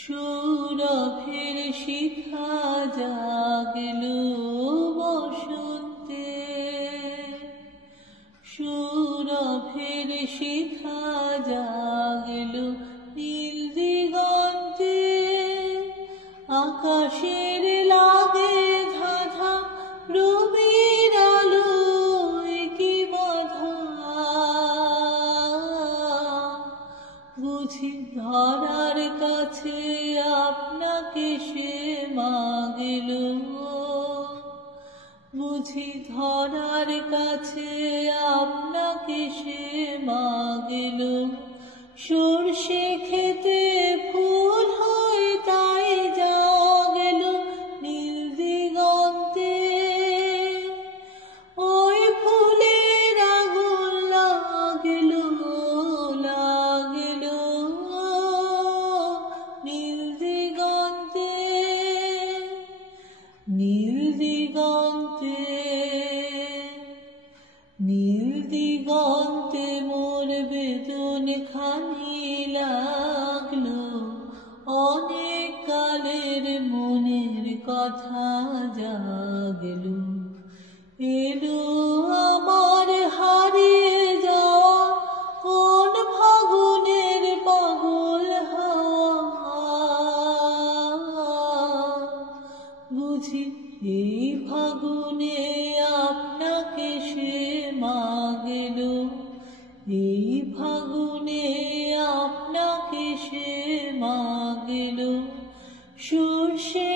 সৌরভের শিখা জাগল বসন্তে, সৌরভের শিখা জাগল নীল দিগন্তে। আকাশের লাগে ধাঁধা রবির আলোয় কি বাধা, বুঝি ধরার কাছে আপনাকে সে মাগল, বুঝি ধরার কাছে আপনাকে সে মাগল। সর্ষে খেতে ফুল হয় তাই জাগল নীল দিগন্তে। ওই ফুলের আগুন লাগল লাগল নীল দিগন্তে, নীল দিগন্তে, নীল দিগন্তে। মোর বেদন খানি লাগলো, অনেক কালের মনের কথা জাগল। এলো আমার হারিয়ে যাওয়া কোন ফাগুনের পাগল হাওয়া, বুঝি এই ফাগুনে আপনাকে সে মাগল, এই ফাগুনে আপনাকে সে মাগল। সর্ষে